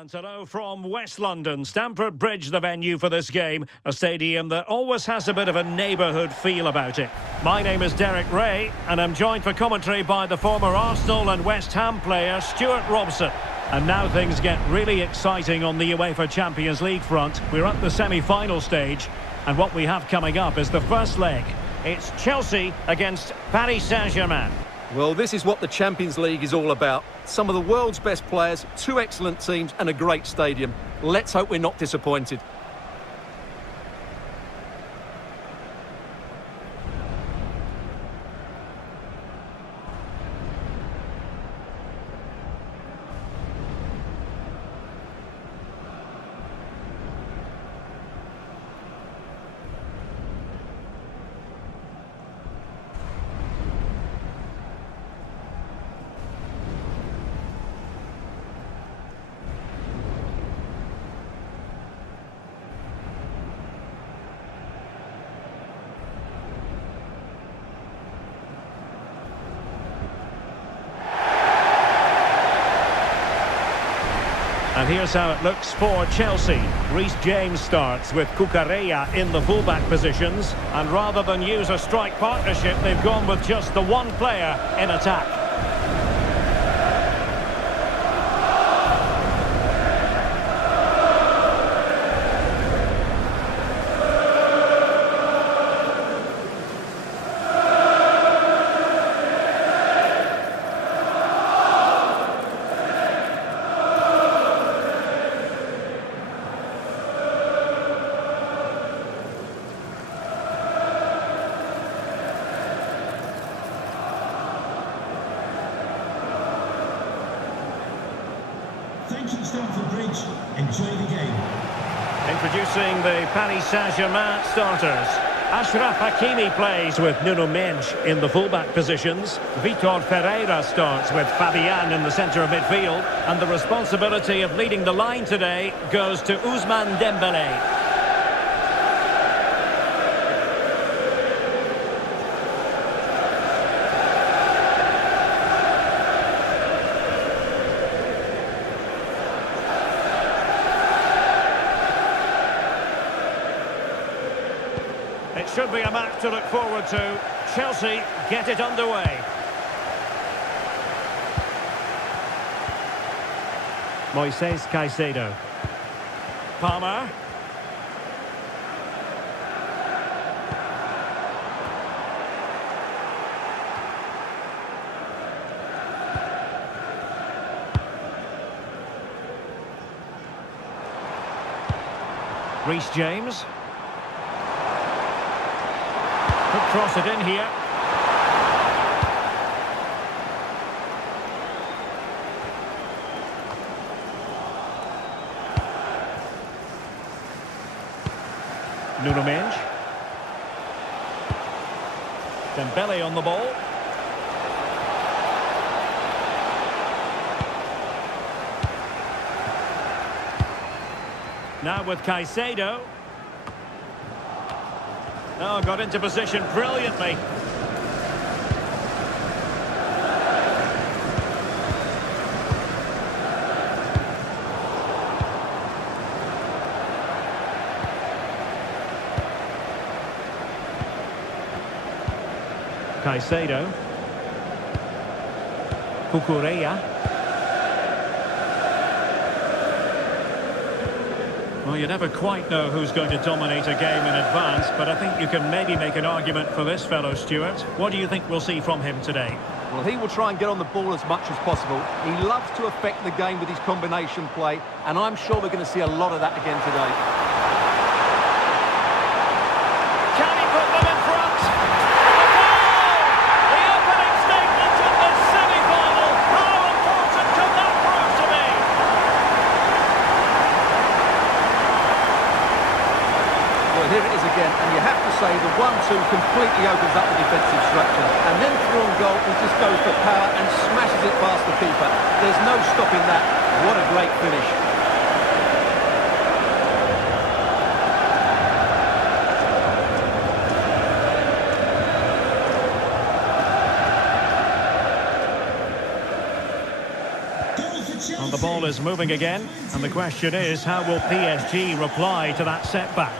And hello from West London. Stamford Bridge, the venue for this game. A stadium that always has a bit of a neighbourhood feel about it. My name is Derek Ray, and I'm joined for commentary by the former Arsenal and West Ham player, Stuart Robson. And now things get really exciting on the UEFA Champions League front. We're at the semi-final stage, and what we have coming up is the first leg. It's Chelsea against Paris Saint-Germain. Well, this is what the Champions League is all about. Some of the world's best players, two excellent teams and a great stadium. Let's hope we're not disappointed. And here's how it looks for Chelsea. Reece James starts with Cucurella in the fullback positions. And rather than use a strike partnership, they've gone with just the one player in attack. Thank you, Stamford Bridge. Enjoy the game. Introducing the Paris Saint-Germain starters. Achraf Hakimi plays with Nuno Mendes in the fullback positions. Vitor Ferreira starts with Fabian in the centre of midfield. And the responsibility of leading the line today goes to Ousmane Dembele. It should be a match to look forward to. Chelsea get it underway. Moises Caicedo. Palmer. Reece James. Could cross it in here. Nuno Mendes. Dembele on the ball. Now with Caicedo. Oh, got into position brilliantly. Caicedo. Cucurella. Well, you never quite know who's going to dominate a game in advance, but I think you can maybe make an argument for this fellow, Stuart. What do you think we'll see from him today? Well, he will try and get on the ball as much as possible. He loves to affect the game with his combination play, and I'm sure we're going to see a lot of that again today. Can he put them in front? The goal! The opening statement of this semi-final. How important can that prove to be? Well, here it is again, and you have to say the 1-2 completely opens up the defensive structure. And then through on goal, he just goes for power and smashes it past the keeper. There's no stopping that. What a great finish. On the ball is moving again, and the question is, how will PSG reply to that setback?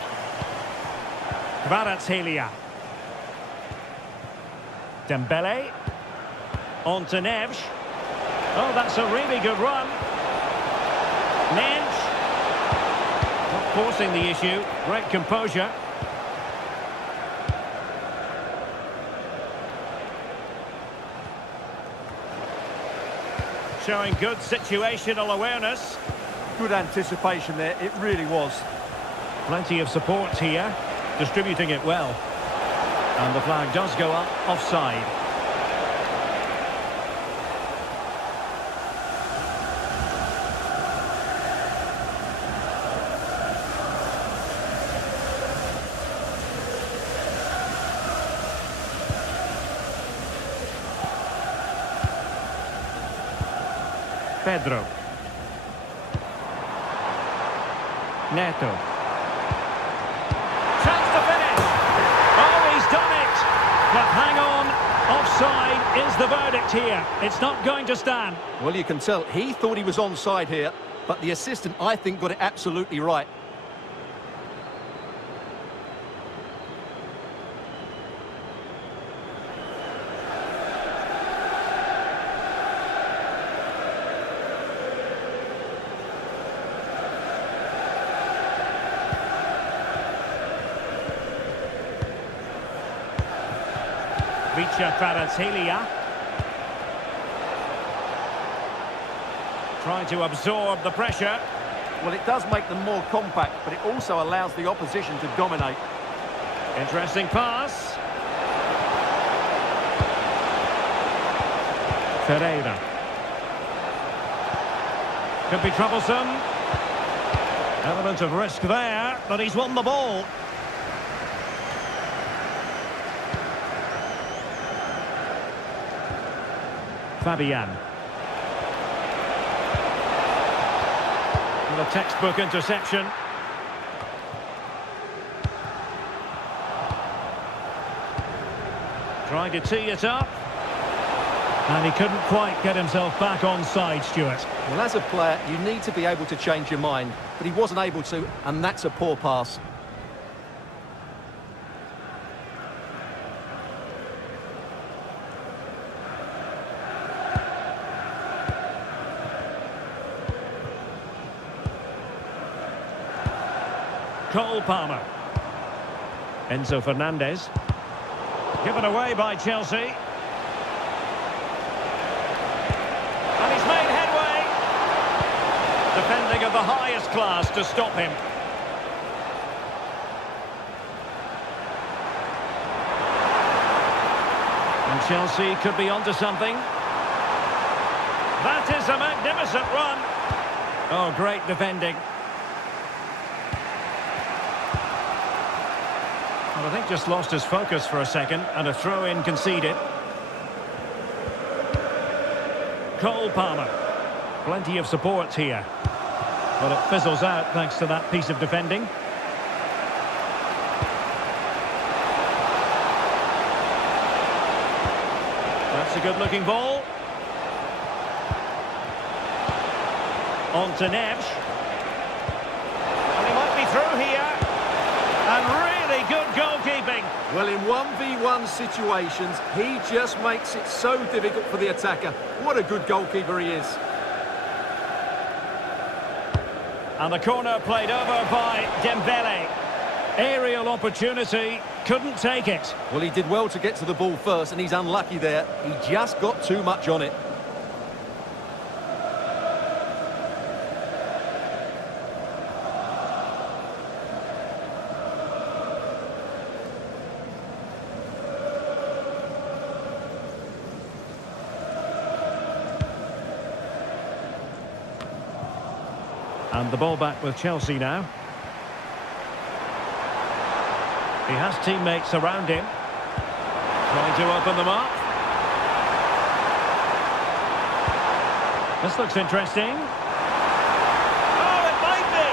Kvaratskhelia. Dembele. On to Mendes. Oh, that's a really good run. Mendes. Not forcing the issue. Great composure. Showing good situational awareness. Good anticipation there, it really was. Plenty of support here. Distributing it well. And the flag does go up offside. Pedro. Neto. Chance to finish. Oh, he's done it. But hang on. Offside is the verdict here. It's not going to stand. Well, you can tell he thought he was onside here, but the assistant, I think, got it absolutely right. Kvaratskhelia. Trying to absorb the pressure. Well, it does make them more compact, but it also allows the opposition to dominate. Interesting pass. Ferreira. Could be troublesome. Element of risk there, but he's won the ball. Fabian. And a textbook interception. Trying to tee it up. And he couldn't quite get himself back on side, Stuart. Well, as a player, you need to be able to change your mind, but he wasn't able to, and that's a poor pass. Cole Palmer. Enzo Fernandez. Given away by Chelsea. And he's made headway. Defending of the highest class to stop him. And Chelsea could be onto something. That is a magnificent run. Oh, great defending. Well, I think just lost his focus for a second, and a throw-in conceded. Cole Palmer. Plenty of support here. But it fizzles out thanks to that piece of defending. That's a good-looking ball. On to Mendes. And he might be through here. And really good goalkeeping. Well, in 1v1 situations, he just makes it so difficult for the attacker. What a good goalkeeper he is. And the corner played over by Dembele. Aerial opportunity, couldn't take it. Well, he did well to get to the ball first, and he's unlucky there. He just got too much on it. And the ball back with Chelsea now. He has teammates around him. Trying to open them up. This looks interesting. Oh, it might be!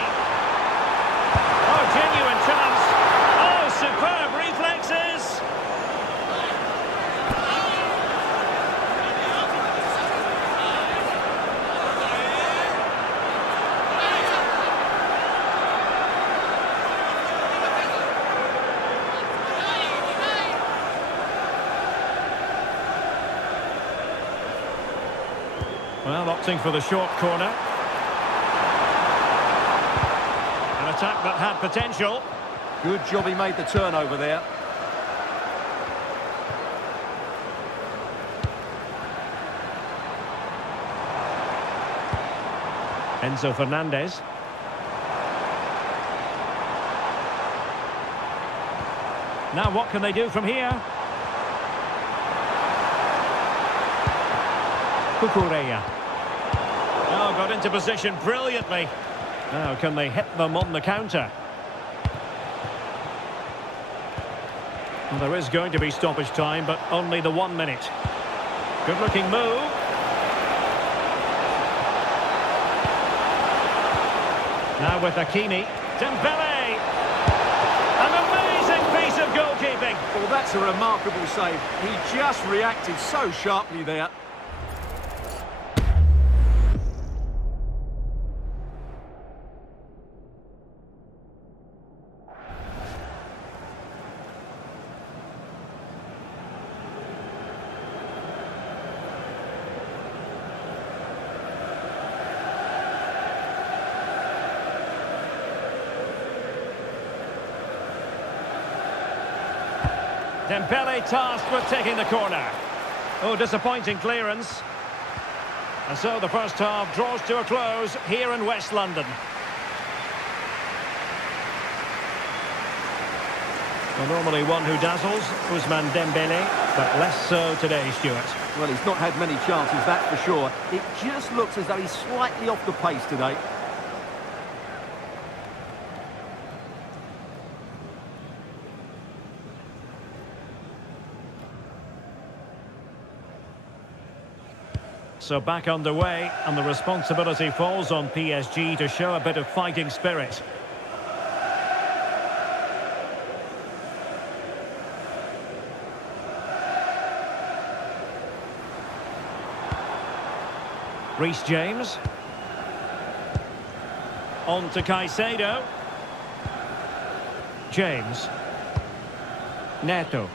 Oh, genuine chance. Oh, superb reflexes! Well, opting for the short corner. An attack that had potential. Good job he made the turnover there. Enzo Fernandez. Now what can they do from here? Cucurella. Oh, got into position brilliantly. Now can they hit them on the counter? Well, there is going to be stoppage time, but only the 1 minute. Good looking move. Now with Hakimi. Dembele! An amazing piece of goalkeeping! Well, that's a remarkable save. He just reacted so sharply there. Dembele tasked with taking the corner. Oh, disappointing clearance. And so the first half draws to a close here in West London. Well, normally one who dazzles, Ousmane Dembele, but less so today, Stuart. Well, he's not had many chances, that's for sure. It just looks as though he's slightly off the pace today. So back underway, and the responsibility falls on PSG to show a bit of fighting spirit. Reece James. On to Caicedo. James. Neto.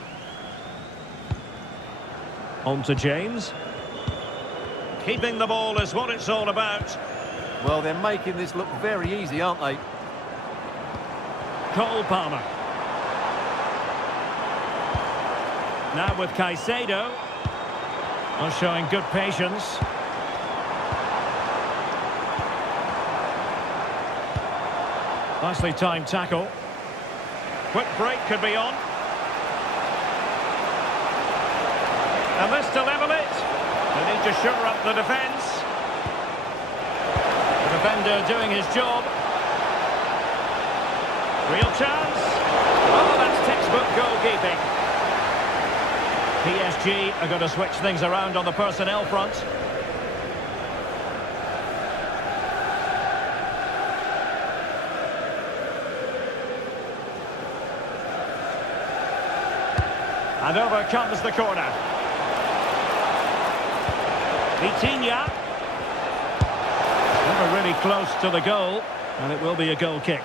On to James. Keeping the ball is what it's all about. Well, they're making this look very easy, aren't they? Cole Palmer. Now with Caicedo. Showing good patience. Nicely timed tackle. Quick break could be on. And this to level it. They need to shore up the defence. The defender doing his job. Real chance. Oh, that's textbook goalkeeping. PSG are going to switch things around on the personnel front. And over comes the corner. Vitinha. Never really close to the goal, and it will be a goal kick.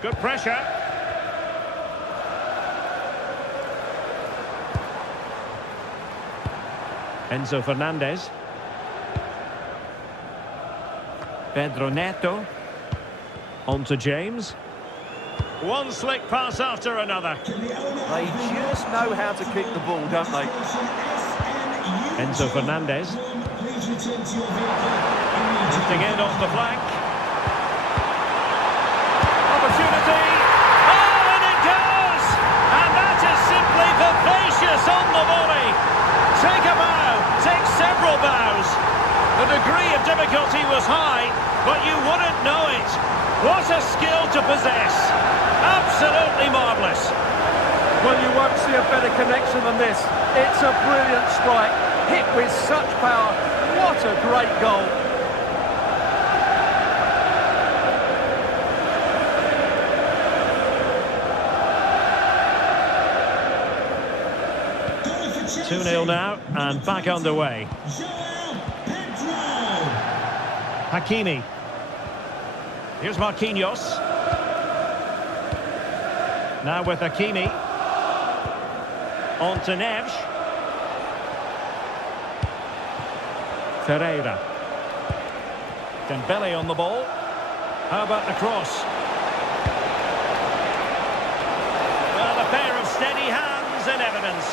Good pressure. Enzo Fernandez. Pedro Neto. On to James. One slick pass after another. They just know how to kick the ball, don't they? Enzo Fernandez. Lifting in off the flank. Opportunity. Oh, and it goes! And that is simply vivacious on the volley. Take a bow. Take several bows. The degree of difficulty was high, but you wouldn't know it. What a skill to possess. Absolutely marvellous. Well, you won't see a better connection than this. It's a brilliant strike, hit with such power. What a great goal. Joao, 2-0 now, and back underway. Joao, Pedro. Hakimi. Here's Marquinhos. Now with Hakimi. On to Neves. Ferreira. Dembele on the ball. How about the cross? Well, a pair of steady hands in evidence.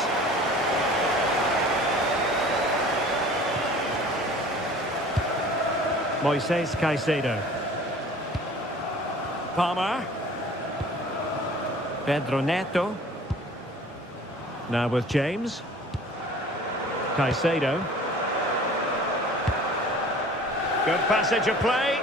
Moises Caicedo. Palmer. Pedro Neto. Now with James. Caicedo. Good passage of play.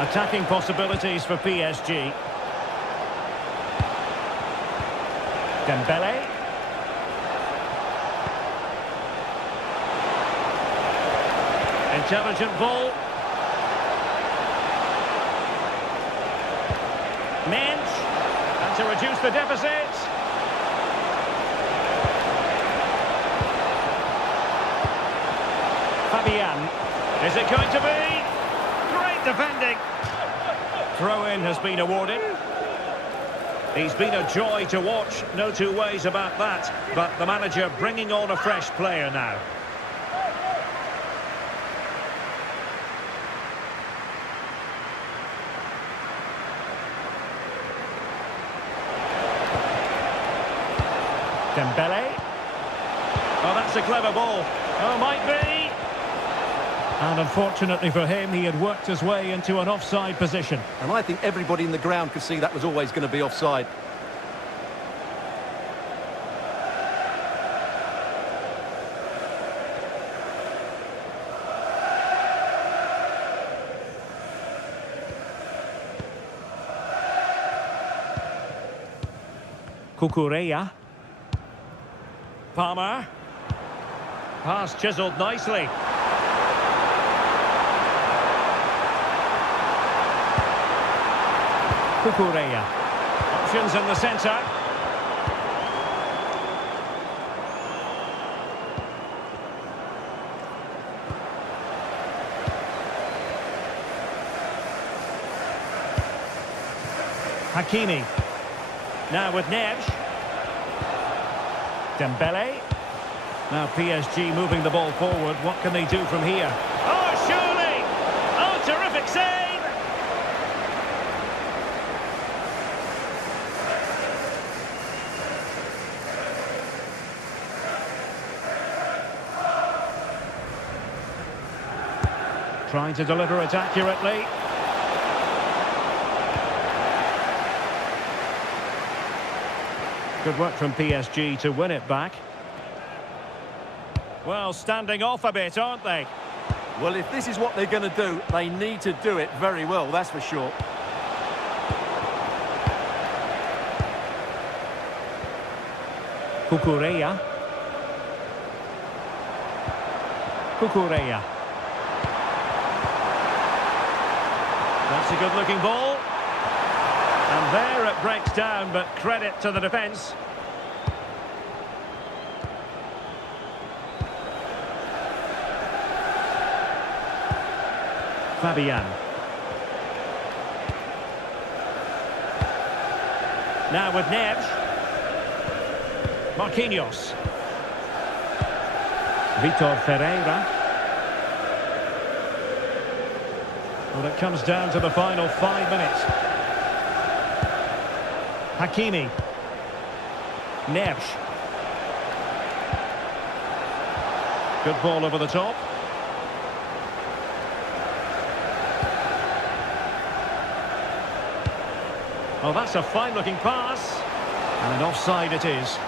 Attacking possibilities for PSG. Dembele. Intelligent ball. Mendes. And to reduce the deficit. Fabian. Is it going to be? Great defending. Throw-in has been awarded. He's been a joy to watch, no two ways about that. But the manager bringing on a fresh player now. Dembele. Oh, that's a clever ball. Oh, might be. And unfortunately for him, he had worked his way into an offside position. And I think everybody in the ground could see that was always going to be offside. Cucurella. Palmer. Pass chiselled nicely. Cucurella. Options in the centre. Hakimi. Now with Neves. Dembele. Now PSG moving the ball forward. What can they do from here? Oh, surely! Oh, terrific save! Trying to deliver it accurately. Good work from PSG to win it back. Well, standing off a bit, aren't they? Well, if this is what they're going to do, they need to do it very well, that's for sure. Cucurella. Cucurella. That's a good-looking ball. And there it breaks down, but credit to the defence. Fabian. Now with Neves. Marquinhos. Vitor Ferreira. Well, it comes down to the final 5 minutes. Hakimi. Neves. Good ball over the top. Oh, that's a fine-looking pass. And an offside it is.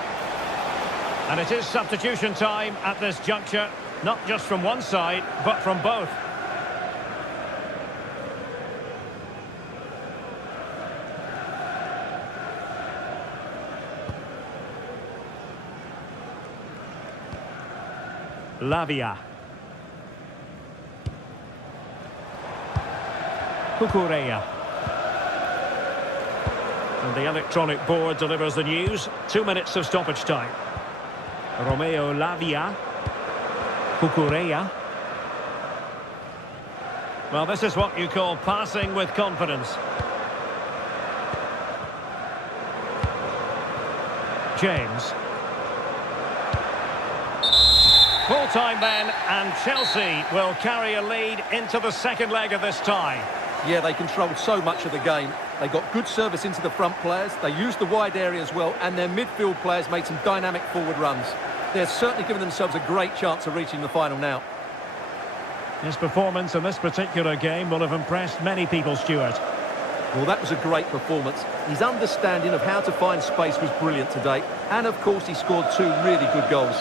And it is substitution time at this juncture. Not just from one side, but from both. Lavia. Cucurella. And the electronic board delivers the news. 2 minutes of stoppage time. Romeo Lavia. Cucurella. Well, this is what you call passing with confidence. James. Full time then, and Chelsea will carry a lead into the second leg of this tie. Yeah, they controlled so much of the game. They got good service into the front players, they used the wide area as well, and their midfield players made some dynamic forward runs. They're certainly giving themselves a great chance of reaching the final now. His performance in this particular game will have impressed many people, Stuart. Well, that was a great performance. His understanding of how to find space was brilliant today. And, of course, he scored 2 really good goals.